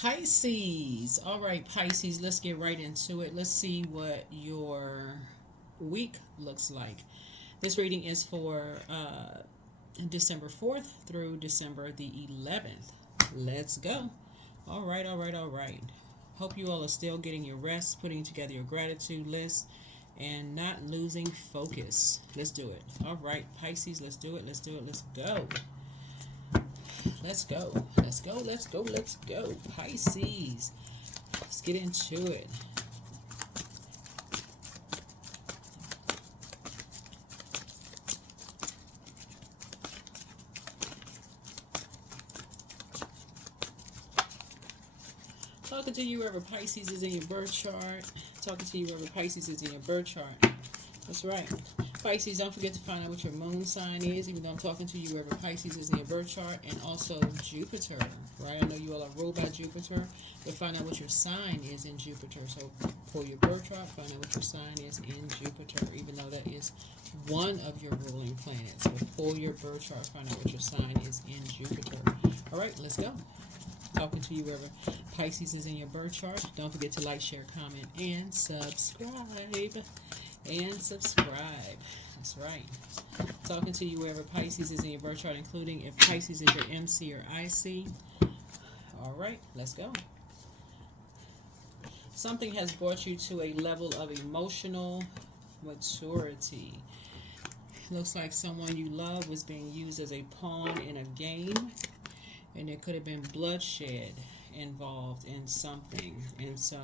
Pisces. All right, Pisces, let's get right into it. Let's see what your week looks like. This reading is for December 4th through December the 11th. Let's go. All right, all right, all right. Hope you all are still getting your rest, putting together your gratitude list, and not losing focus. Let's do it. All right, Pisces, let's do it. Let's do it. Let's go. Let's go. Let's go. Let's go. Let's go. Pisces. Let's get into it. Talking to you wherever Pisces is in your birth chart. Talking to you wherever Pisces is in your birth chart. That's right. Pisces, don't forget to find out what your moon sign is, even though I'm talking to you wherever Pisces is in your birth chart, and also Jupiter, right? I know you all are ruled by Jupiter, but find out what your sign is in Jupiter. So pull your birth chart, find out what your sign is in Jupiter, even though that is one of your ruling planets. So pull your birth chart, find out what your sign is in Jupiter. All right, let's go. Talking to you wherever Pisces is in your birth chart. Don't forget to like, share, comment, and subscribe. That's right. Talking to you wherever Pisces is in your birth chart, including if Pisces is your MC or IC. All right, let's go. Something has brought you to a level of emotional maturity. Looks like someone you love was being used as a pawn in a game, and there could have been bloodshed involved in something. And so,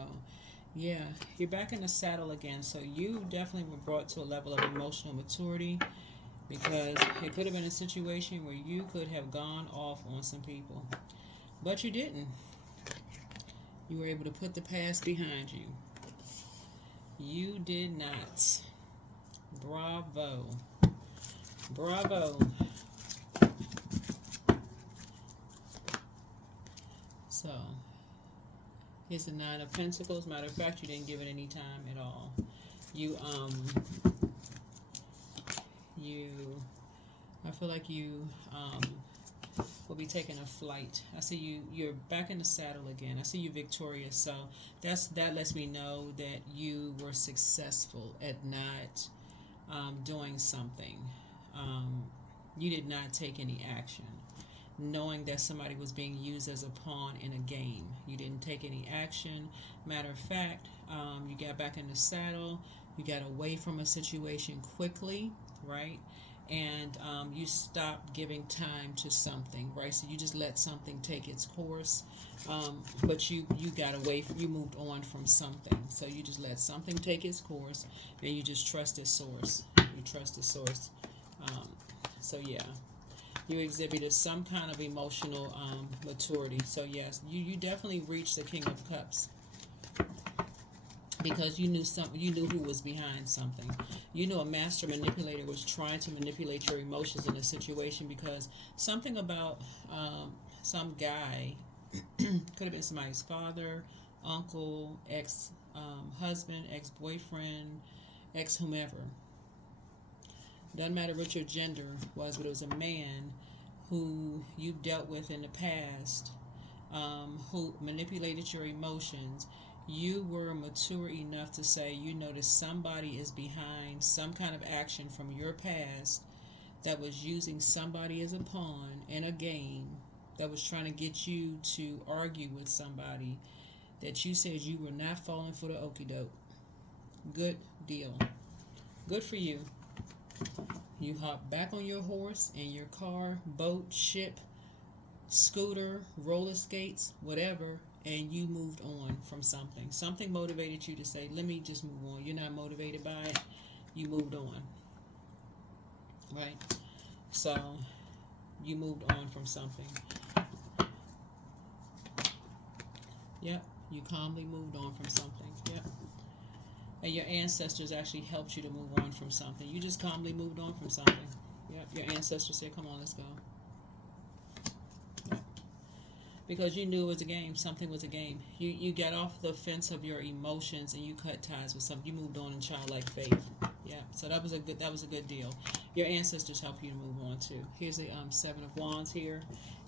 yeah, you're back in the saddle again. So you definitely were brought to a level of emotional maturity, because it could have been a situation where you could have gone off on some people, but you didn't. You were able to put the past behind you. You did not. Bravo. Bravo. So, here's the Nine of Pentacles. Matter of fact, you didn't give it any time at all. I feel like you will be taking a flight. I see you're back in the saddle again. I see you victorious. So that lets me know that you were successful at not doing something. You did not take any action, knowing that somebody was being used as a pawn in a game. You didn't take any action. Matter of fact, you got back in the saddle. You got away from a situation quickly, right? And you stopped giving time to something, right? So you just let something take its course, but you got away, you moved on from something. So you just let something take its course, and you just trust its source. You trust the source. So yeah, you exhibited some kind of emotional maturity. So yes, you definitely reached the King of Cups, because you knew something. You knew who was behind something. You knew a master manipulator was trying to manipulate your emotions in a situation, because something about some guy could have been somebody's father, uncle, ex husband, ex boyfriend, ex whomever. Doesn't matter what your gender was, but it was a man who you dealt with in the past, who manipulated your emotions. You were mature enough to say, you notice somebody is behind some kind of action from your past that was using somebody as a pawn in a game, that was trying to get you to argue with somebody, that you said you were not falling for the okie doke. Good deal. Good for you. You hop back on your horse and your car, boat, ship, scooter, roller skates, whatever, and you moved on from something. Something motivated you to say, let me just move on. You're not motivated by it. You moved on. Right? So, you moved on from something. Yep. You calmly moved on from something. Yep. And your ancestors actually helped you to move on from something. You just calmly moved on from something. Yep. Your ancestors said, come on, let's go. Yep. because you knew it was a game. Something was a game. You got off the fence of your emotions and you cut ties with something. You moved on in childlike faith. Yeah. So that was a good deal. Your ancestors help you to move on too. Here's the Seven of Wands here,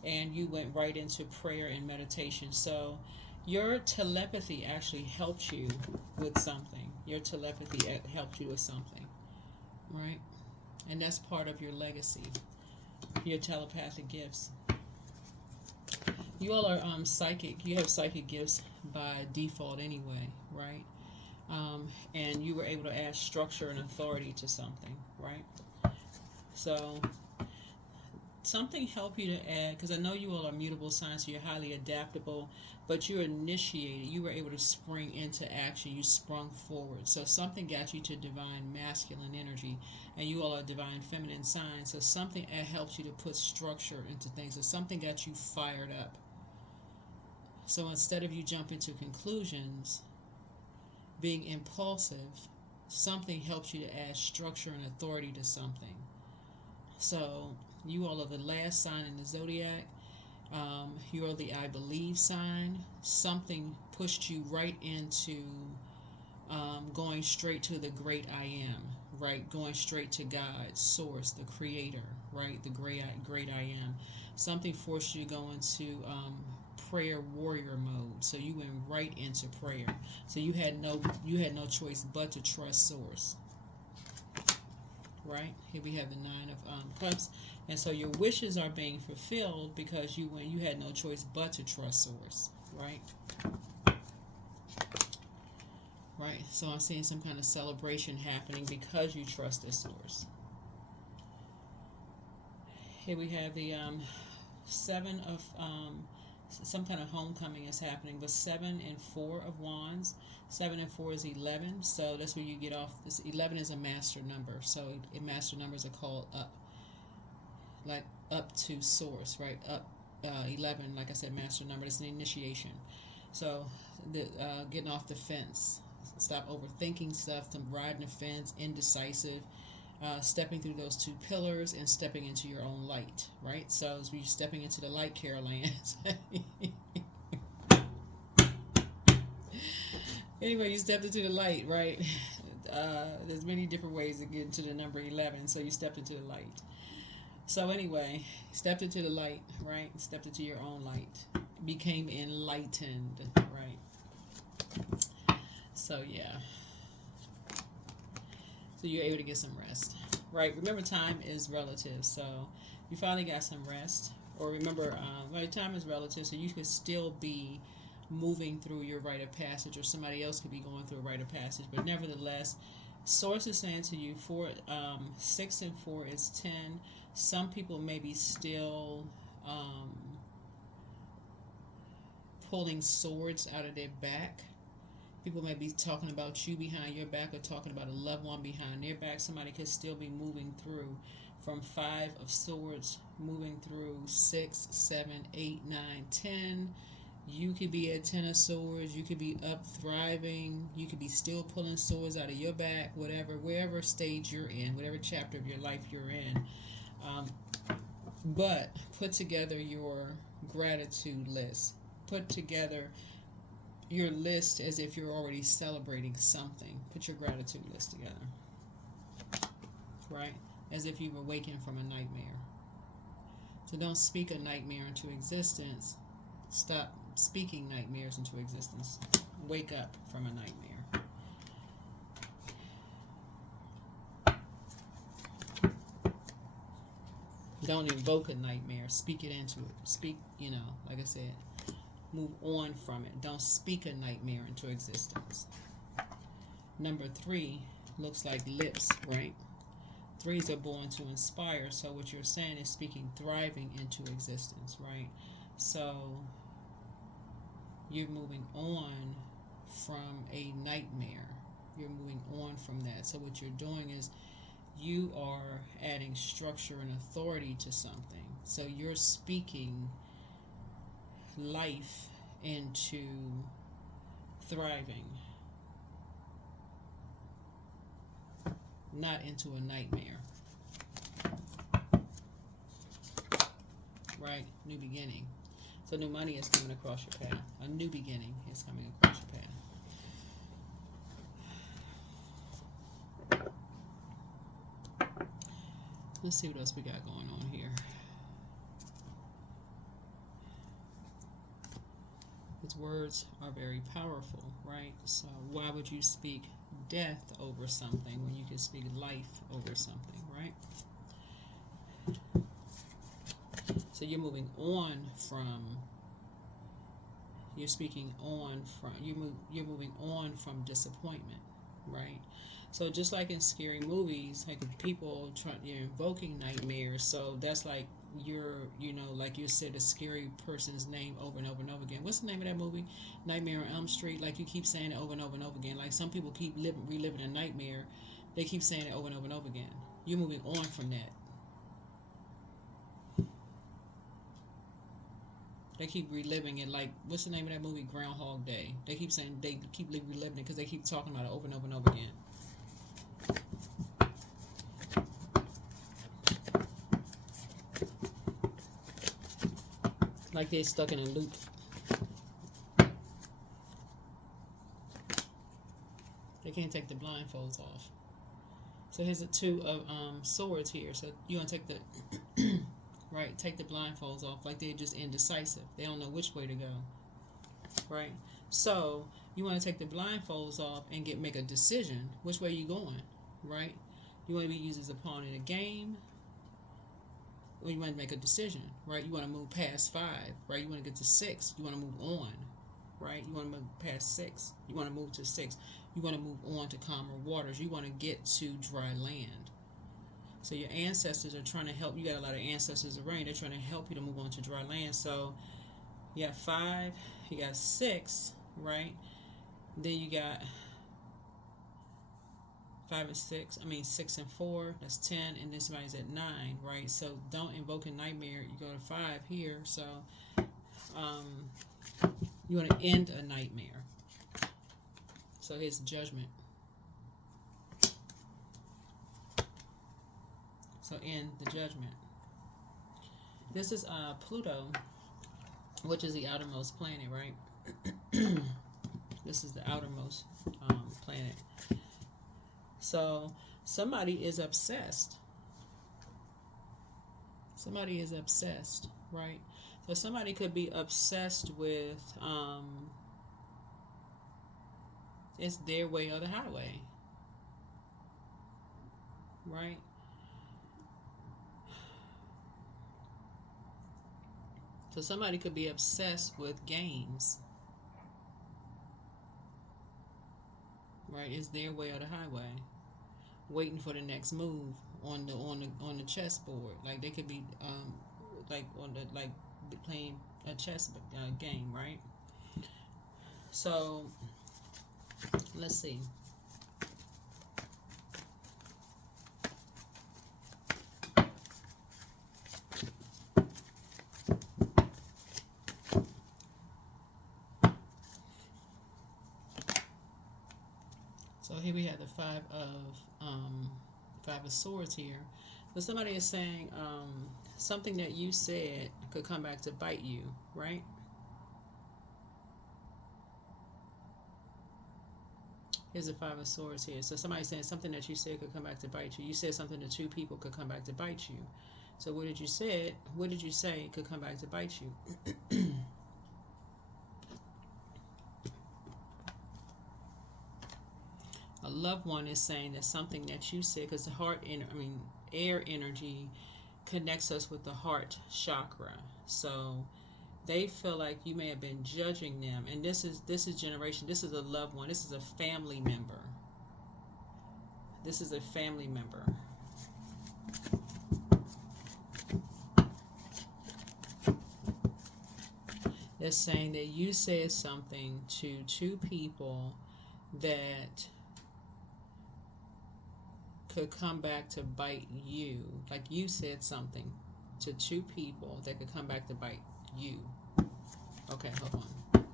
and you went right into prayer and meditation. So your telepathy actually helped you with something. Your telepathy helped you with something, right? And that's part of your legacy. Your telepathic gifts. You all are psychic. You have psychic gifts by default anyway, right? And you were able to add structure and authority to something, right? So something helped you to add, because I know you all are mutable signs, so you're highly adaptable, but you're initiated. You were able to spring into action. You sprung forward. So something got you to divine masculine energy, and you all are divine feminine signs. So something helps you to put structure into things. So something got you fired up. So instead of you jumping to conclusions, being impulsive, something helps you to add structure and authority to something. So you all are the last sign in the zodiac. You are the I believe sign. Something pushed you right into going straight to the great I am, right? Going straight to God, source, the creator, right? The great I am. Something forced you to go into prayer warrior mode. So you went right into prayer. So you had no choice but to trust source. Right? Here we have the Nine of Cups. And so your wishes are being fulfilled because you had no choice but to trust source. Right? Right. So I'm seeing some kind of celebration happening because you trusted source. Here we have the Seven of some kind of homecoming is happening, but 7 and 4 of wands. 7 and 4 is 11, so that's where you get off. This 11 is a master number, so master numbers are called up, like up to source, right? Up 11, like I said, master number. It's an initiation. So the getting off the fence, stop overthinking stuff, riding the fence, indecisive. Stepping through those two pillars and stepping into your own light, right? So as we're stepping into the light, Carol Ann. Anyway, you stepped into the light, right? There's many different ways to get into the number 11, so you stepped into the light. So anyway, stepped into the light, right? Stepped into your own light. Became enlightened, right? So yeah. So you're able to get some rest, right? Remember, time is relative. So you finally got some rest. Or remember, time is relative, so you could still be moving through your rite of passage, or somebody else could be going through a rite of passage. But nevertheless, source is saying to you, 6 and 4 is 10. Some people may be still pulling swords out of their back. People may be talking about you behind your back, or talking about a loved one behind their back. Somebody could still be moving through from 5 of swords, moving through 6, 7, 8, 9, 10. You could be at 10 of swords. You could be up thriving. You could be still pulling swords out of your back, wherever stage you're in, whatever chapter of your life you're in. But put together your gratitude list. Put together your list as if you're already celebrating something. Put your gratitude list together, right? As if you've awakened from a nightmare. So don't speak a nightmare into existence. Stop speaking nightmares into existence. Wake up from a nightmare. Don't invoke a nightmare. Speak it into it. Speak, like I said, move on from it. Don't speak a nightmare into existence. Number 3 looks like lips, right? 3s are born to inspire. So what you're saying is speaking thriving into existence, right? So you're moving on from a nightmare. You're moving on from that. So what you're doing is you are adding structure and authority to something. So you're speaking life into thriving, not into a nightmare. Right? New beginning. So new money is coming across your path. A new beginning is coming across your path. Let's see what else we got going on here. His words are very powerful, right? So why would you speak death over something when you can speak life over something, right? So you're moving on from, you're moving on from disappointment, right? So just like in scary movies, like people you're invoking nightmares. So that's like like you said, a scary person's name over and over and over again. What's the name of that movie? Nightmare on Elm Street. Like you keep saying it over and over and over again. Like some people keep reliving a nightmare. They keep saying it over and over and over again. You're moving on from that. They keep reliving it. Like, what's the name of that movie? Groundhog Day. They keep saying, they keep reliving it because they keep talking about it over and over and over again. Like they're stuck in a loop. They can't take the blindfolds off. So here's the two of swords here. So you want to take the right, take the blindfolds off. Like they're just indecisive. They don't know which way to go. Right. So you want to take the blindfolds off and make a decision. Which way you going? Right. You want to be used as a pawn in a game. Or you want to make a decision, right? You want to move past 5, right? You want to get to 6. You want to move on, right? You want to move past 6. You want to move to 6. You want to move on to calmer waters. You want to get to dry land. So your ancestors are trying to help. You got a lot of ancestors around. They're trying to help you to move on to dry land. So you got 5, you got 6, right? Then you got 5 and 6, 6 and 4, that's 10, and then somebody's at 9, right? So don't invoke a nightmare. You go to 5 here, so you want to end a nightmare. So here's judgment. So end the judgment. This is Pluto, which is the outermost planet, right? This is the outermost planet. So somebody is obsessed. Somebody is obsessed, right? So somebody could be obsessed with it's their way or the highway, right? So somebody could be obsessed with games, right? It's their way or the highway, waiting for the next move on the chessboard. Like they could be playing a chess game, right? So let's see. So here we have the 5 of swords here. So somebody is saying something that you said could come back to bite you, right? Here's the 5 of swords here. So somebody's saying something that you said could come back to bite you. You said something to 2 people could come back to bite you. So what did you say could come back to bite you? A loved one is saying that something that you said, because the air energy connects us with the heart chakra. So they feel like you may have been judging them, and this is generation. This is a loved one. This is a family member. This is a family member. They're saying that you said something to 2 people that could come back to bite you. Like you said something to 2 people that could come back to bite you. Okay, hold on.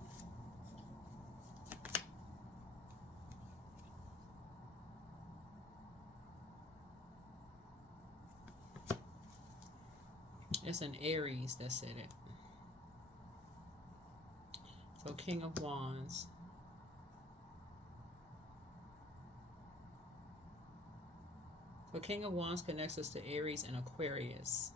It's an Aries that said it. So King of Wands. So King of Wands connects us to Aries and Aquarius.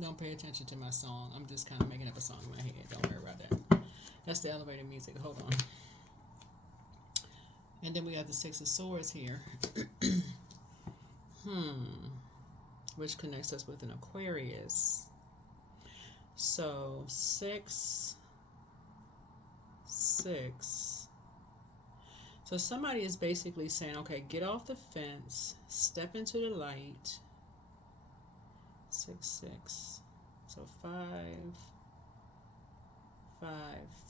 Don't pay attention to my song. I'm just kind of making up a song in my head. Don't worry about that. That's the elevator music. Hold on. And then we got the Six of Swords here. Which connects us with an Aquarius. So 6, 6. So somebody is basically saying, okay, get off the fence, step into the light. 6, 6. So 5, 5,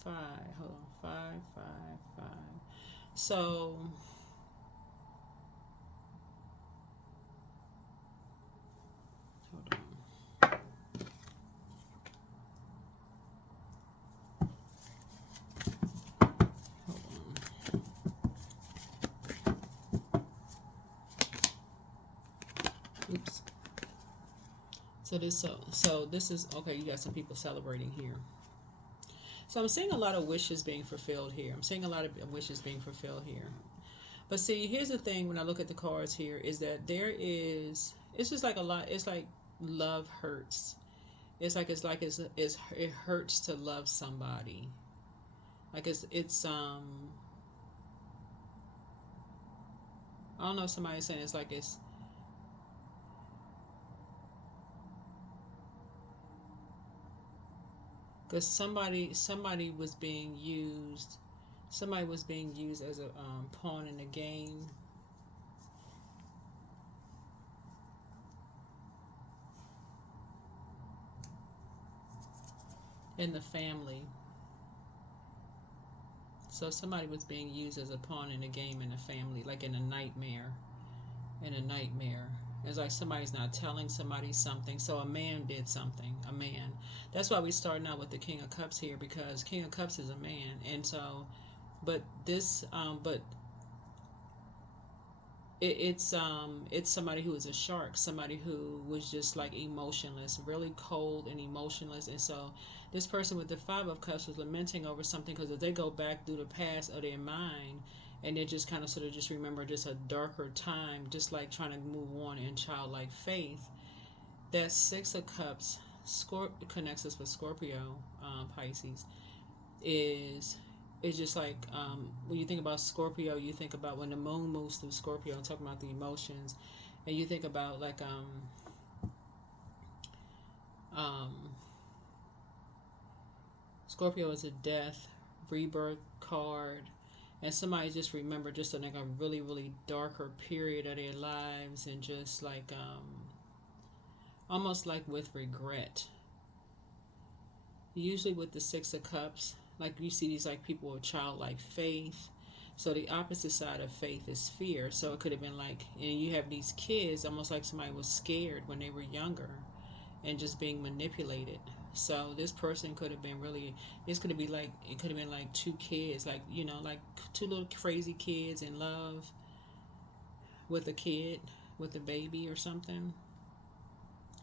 5. Hold on. 5, 5, 5. So hold on. Oops. So this is okay. You got some people celebrating here. So I'm seeing a lot of wishes being fulfilled here. I'm seeing a lot of wishes being fulfilled here. But see, here's the thing when I look at the cards here is that it's just like a lot. It's like love hurts. It hurts to love somebody. Like it's I don't know if somebody's saying it's like it's. Because somebody was being used. Somebody was being used as a pawn in the game. In the family. So somebody was being used as a pawn in the game in the family, like in a nightmare. In a nightmare. It's like somebody's not telling somebody something. So a man did something. A man. That's why we starting out with the King of Cups here, because King of Cups is a man. And so, but this, it's somebody who is a shark, somebody who was just like emotionless, really cold and emotionless. And so this person with the Five of Cups was lamenting over something, because if they go back through the past of their mind and they just kind of sort of just remember just a darker time, just like trying to move on in childlike faith, that Six of Cups connects us with Scorpio, Pisces, is just like when you think about Scorpio, you think about when the moon moves through Scorpio. I'm talking about the emotions, and you think about like Scorpio is a death, rebirth card, and somebody just remember just like a really, really darker period of their lives, and just like almost like with regret. Usually with the Six of Cups, like you see these like people with childlike faith. So the opposite side of faith is fear. So it could have been like, and you have these kids, almost like somebody was scared when they were younger and just being manipulated. So this person could have been really, this could have been like, it could have been like two kids, like, you know, like two little crazy kids in love with a kid, with a baby or something.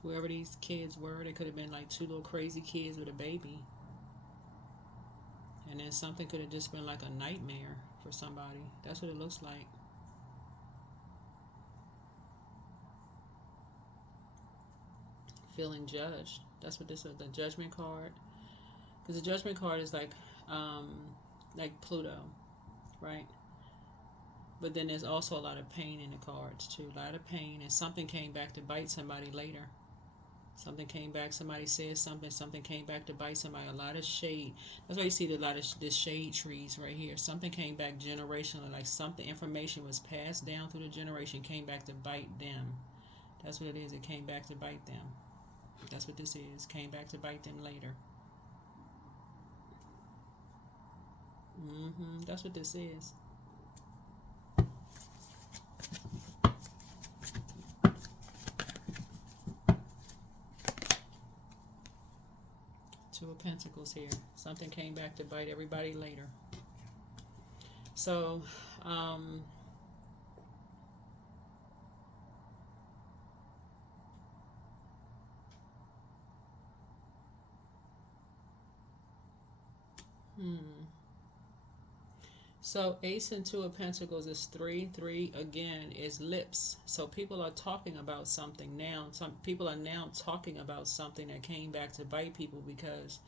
Whoever these kids were, they could have been like two little crazy kids with a baby. And then something could have just been like a nightmare for somebody. That's what it looks like. Feeling judged. That's what this is, the Judgment card. Because the Judgment card is like Pluto, right? But then there's also a lot of pain in the cards too. A lot of pain, and something came back to bite somebody later. Something came back, somebody said something, something came back to bite somebody. A lot of shade. That's why you see a lot of the shade trees right here. Something came back generationally, like something, information was passed down through the generation, came back to bite them. That's what it is. It came back to bite them. That's what this is. Came back to bite them later. That's what this is. Two of Pentacles here. Something came back to bite everybody later. So, So Ace and Two of Pentacles is 3. 3 again is lips. So people are talking about something now. Some people are now talking about something that came back to bite people, because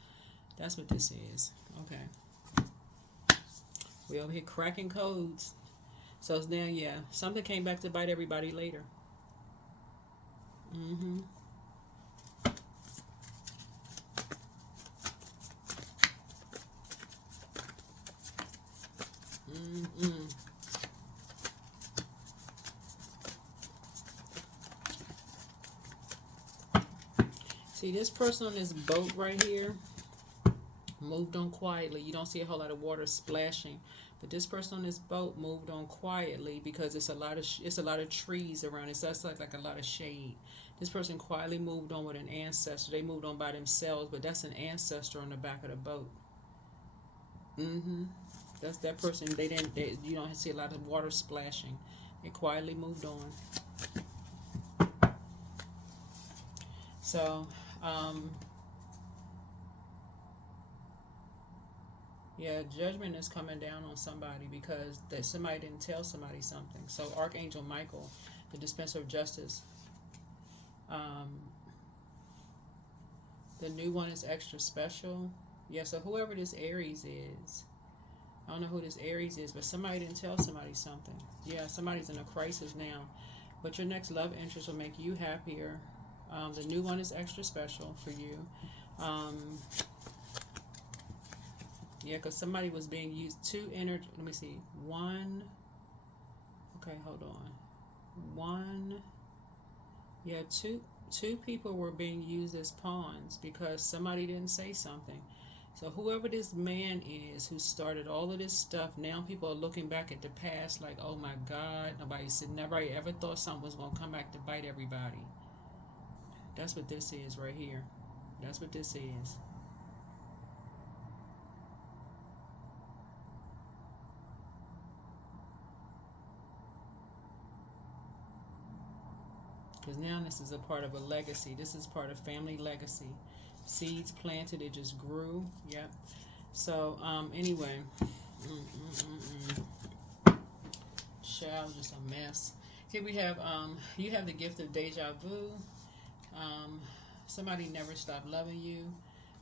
that's what this is. Okay. We over here cracking codes. So it's now, yeah, something came back to bite everybody later. Mm-hmm. Mm-mm. See, this person on this boat right here moved on quietly. You don't see a whole lot of water splashing, but this person on this boat moved on quietly because it's a lot of trees around it. So that's like a lot of shade. This person quietly moved on with an ancestor. They moved on by themselves, but that's an ancestor on the back of the boat. Mm-hmm. That's that person. You don't see a lot of water splashing. They quietly moved on. So, yeah, judgment is coming down on somebody because somebody didn't tell somebody something. So Archangel Michael, the dispenser of justice. The new one is extra special. Yeah, so whoever this Aries is, I don't know who this Aries is, but somebody didn't tell somebody something. Yeah, somebody's in a crisis now. But your next love interest will make you happier. The new one is extra special for you. Yeah, because somebody was being used. Two energy. Let me see. One. Okay, hold on. One. Yeah, two people were being used as pawns because somebody didn't say something. So whoever this man is who started all of this stuff, now people are looking back at the past like, oh my God, nobody ever thought something was going to come back to bite everybody. That's what this is right here. That's what this is. Because now this is a part of a legacy. This is part of family legacy. Seeds planted, it just grew. Yep. So, anyway. Child, just a mess. Here we have, you have the gift of deja vu. Somebody never stopped loving you.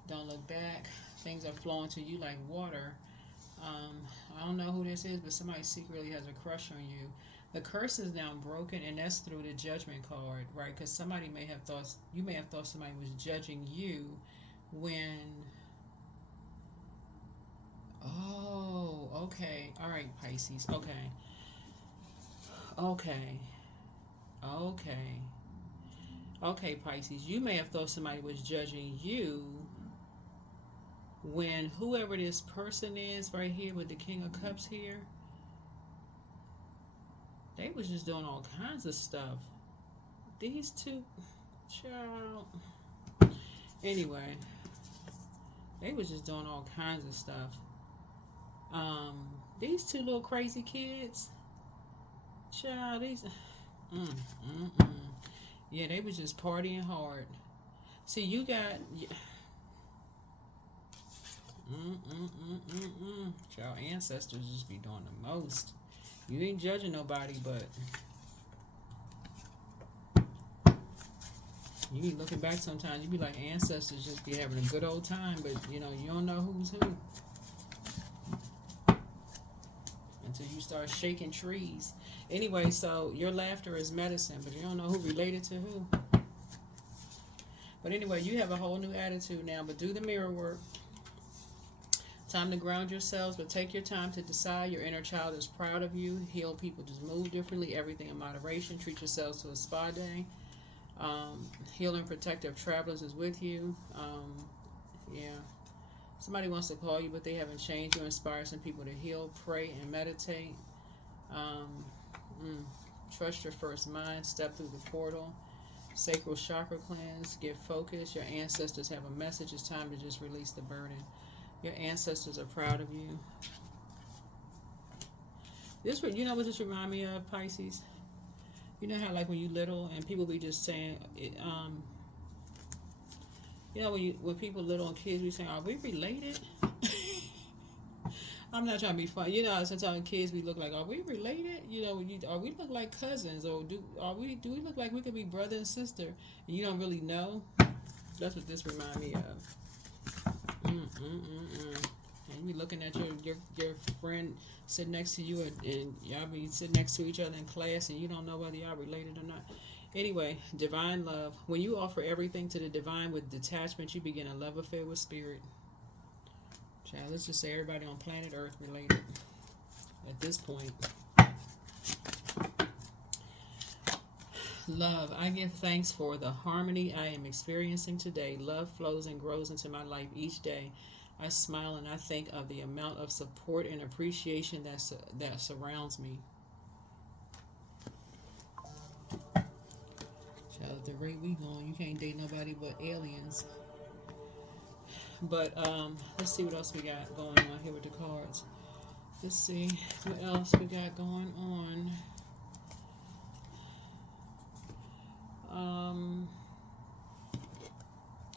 Don't look back. Things are flowing to you like water. I don't know who this is, but somebody secretly has a crush on you. The curse is now broken, and that's through the judgment card, right? Because you may have thought somebody was judging you when. Oh, okay. All right, Pisces. Okay. Okay, Pisces. You may have thought somebody was judging you when whoever this person is right here with the King of Cups here, they was just doing all kinds of stuff. These two, child. Anyway, they was just doing all kinds of stuff. These two little crazy kids, child. Yeah, they was just partying hard. See, you got. Child, ancestors just be doing the most. You ain't judging nobody, but you be looking back sometimes. You be like, ancestors just be having a good old time, but you don't know who's who until you start shaking trees. Anyway, so your laughter is medicine, but you don't know who related to who. But anyway, you have a whole new attitude now. But do the mirror work. Time to ground yourselves, but take your time to decide. Your inner child is proud of you. Heal people, just move differently. Everything in moderation. Treat yourselves to a spa day. Healing protective travelers is with you. Yeah. Somebody wants to call you, but they haven't changed. You inspire some people to heal, pray, and meditate. Trust your first mind. Step through the portal. Sacral chakra cleanse. Get focused. Your ancestors have a message. It's time to just release the burden. Your ancestors are proud of you. This, you know what this remind me of, Pisces? You know how like when you little and people be just saying, you know when people little and kids be saying, "Are we related?" I'm not trying to be funny. You know, sometimes kids we look like, "Are we related?" You know, are we look like cousins, or do we look like we could be brother and sister? And you don't really know. That's what this remind me of. And you be looking at your friend sitting next to you, and y'all be sitting next to each other in class, and you don't know whether y'all related or not. Anyway, divine love. When you offer everything to the divine with detachment, you begin a love affair with spirit. Child, let's just say everybody on planet Earth related at this point. Love. I give thanks for the harmony I am experiencing today. Love flows and grows into my life each day. I smile and I think of the amount of support and appreciation that surrounds me. Child, at the rate we going, you can't date nobody but aliens. But let's see what else we got going on here with the cards. Let's see what else we got going on.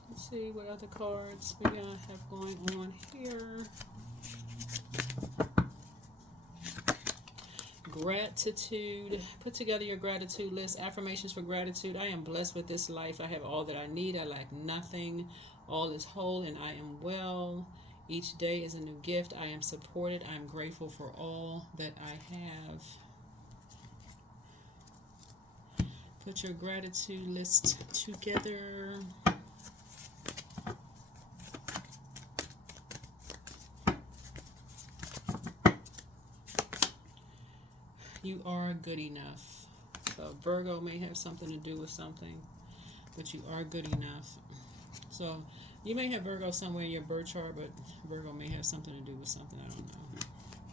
Let's see what other cards we gotta have going on here. Gratitude. Put together your gratitude list. Affirmations for gratitude. I am blessed with this life. I have all that I need. I lack nothing. All is whole and I am well. Each day is a new gift. I am supported. I am grateful for all that I have. Put your gratitude list together. You are good enough. So Virgo may have something to do with something, but you are good enough. So you may have Virgo somewhere in your birth chart, but Virgo may have something to do with something. I don't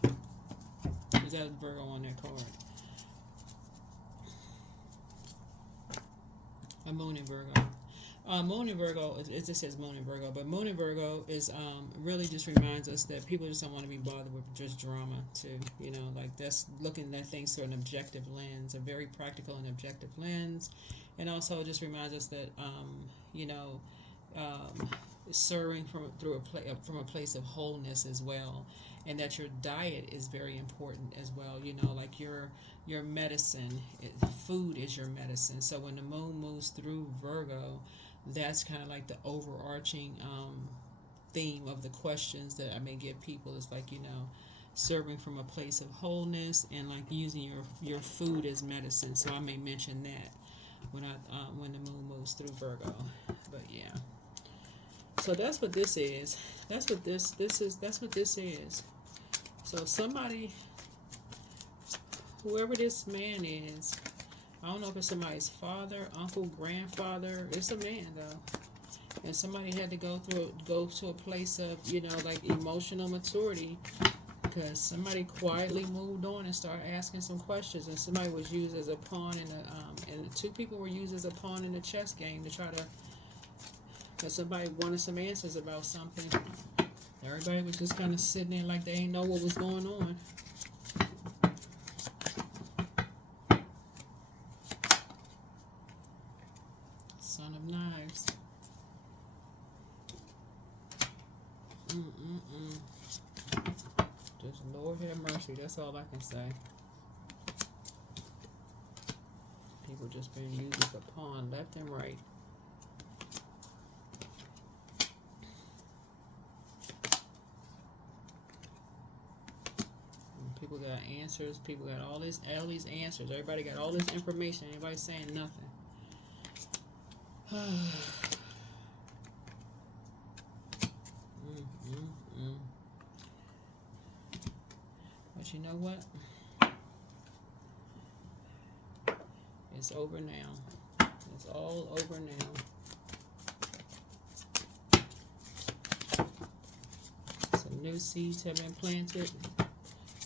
know. Is that Virgo on that card? A moon in Virgo. Moon in Virgo, it just says moon in Virgo, but moon in Virgo is really just reminds us that people just don't want to be bothered with just drama too. You know, like that's looking at things through an objective lens, a very practical and objective lens, and also just reminds us that serving from a place of wholeness as well, and that your diet is very important as well. You know, like your medicine, food is your medicine. So when the moon moves through Virgo, that's kind of like the overarching theme of the questions that I may give people. Is like, serving from a place of wholeness and like using your food as medicine. So I may mention that when the moon moves through Virgo. But yeah. So that's what this is. That's what this is. So somebody, whoever this man is, I don't know if it's somebody's father, uncle, grandfather. It's a man though, and somebody had to go to a place of like emotional maturity, because somebody quietly moved on and started asking some questions, and somebody was used as a pawn and two people were used as a pawn in the chess game to try to. Because somebody wanted some answers about something. Everybody was just kind of sitting there like they didn't know what was going on. Son of Knives. Just Lord have mercy. That's all I can say. People just being used as a pawn left and right. People got answers. People got all these answers. Everybody got all this information. Everybody's saying nothing. But you know what? It's over now. It's all over now. Some new seeds have been planted.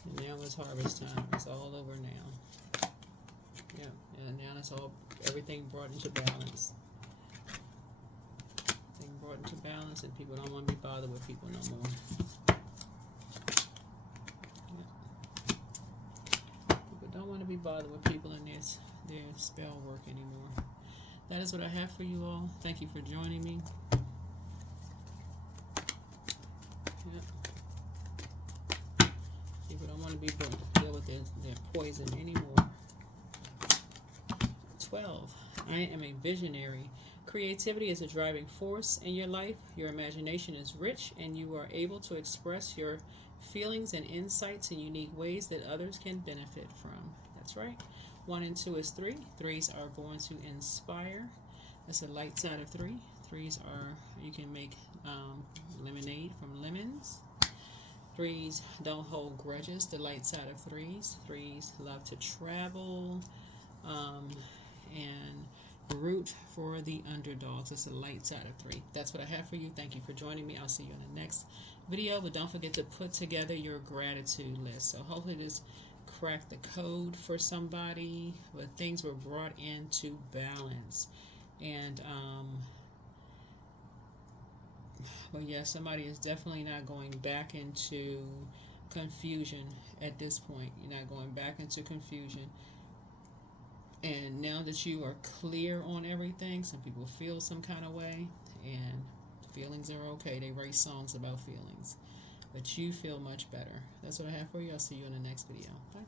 And now it's harvest time. It's all over now. Yeah, and now everything brought into balance. Everything brought into balance, and people don't want to be bothered with people no more. People don't want to be bothered with people in their spell work anymore. That is what I have for you all. Thank you for joining me. People don't want to be deal with their poison anymore. 12. I am a visionary. Creativity is a driving force in your life. Your imagination is rich, and you are able to express your feelings and insights in unique ways that others can benefit from. That's right. 1 and 2 is 3. 3s are born to inspire. That's the light side of 3. 3s are, you can make lemonade from lemons. 3s don't hold grudges, the light side of 3s. 3s love to travel and root for the underdogs. That's the light side of 3. That's what I have for you. Thank you for joining me. I'll see you in the next video, but don't forget to put together your gratitude list. So hopefully this cracked the code for somebody, but things were brought into balance. And but yeah, somebody is definitely not going back into confusion at this point. You're not going back into confusion. And now that you are clear on everything, some people feel some kind of way, and feelings are okay. They write songs about feelings. But you feel much better. That's what I have for you. I'll see you in the next video. Bye.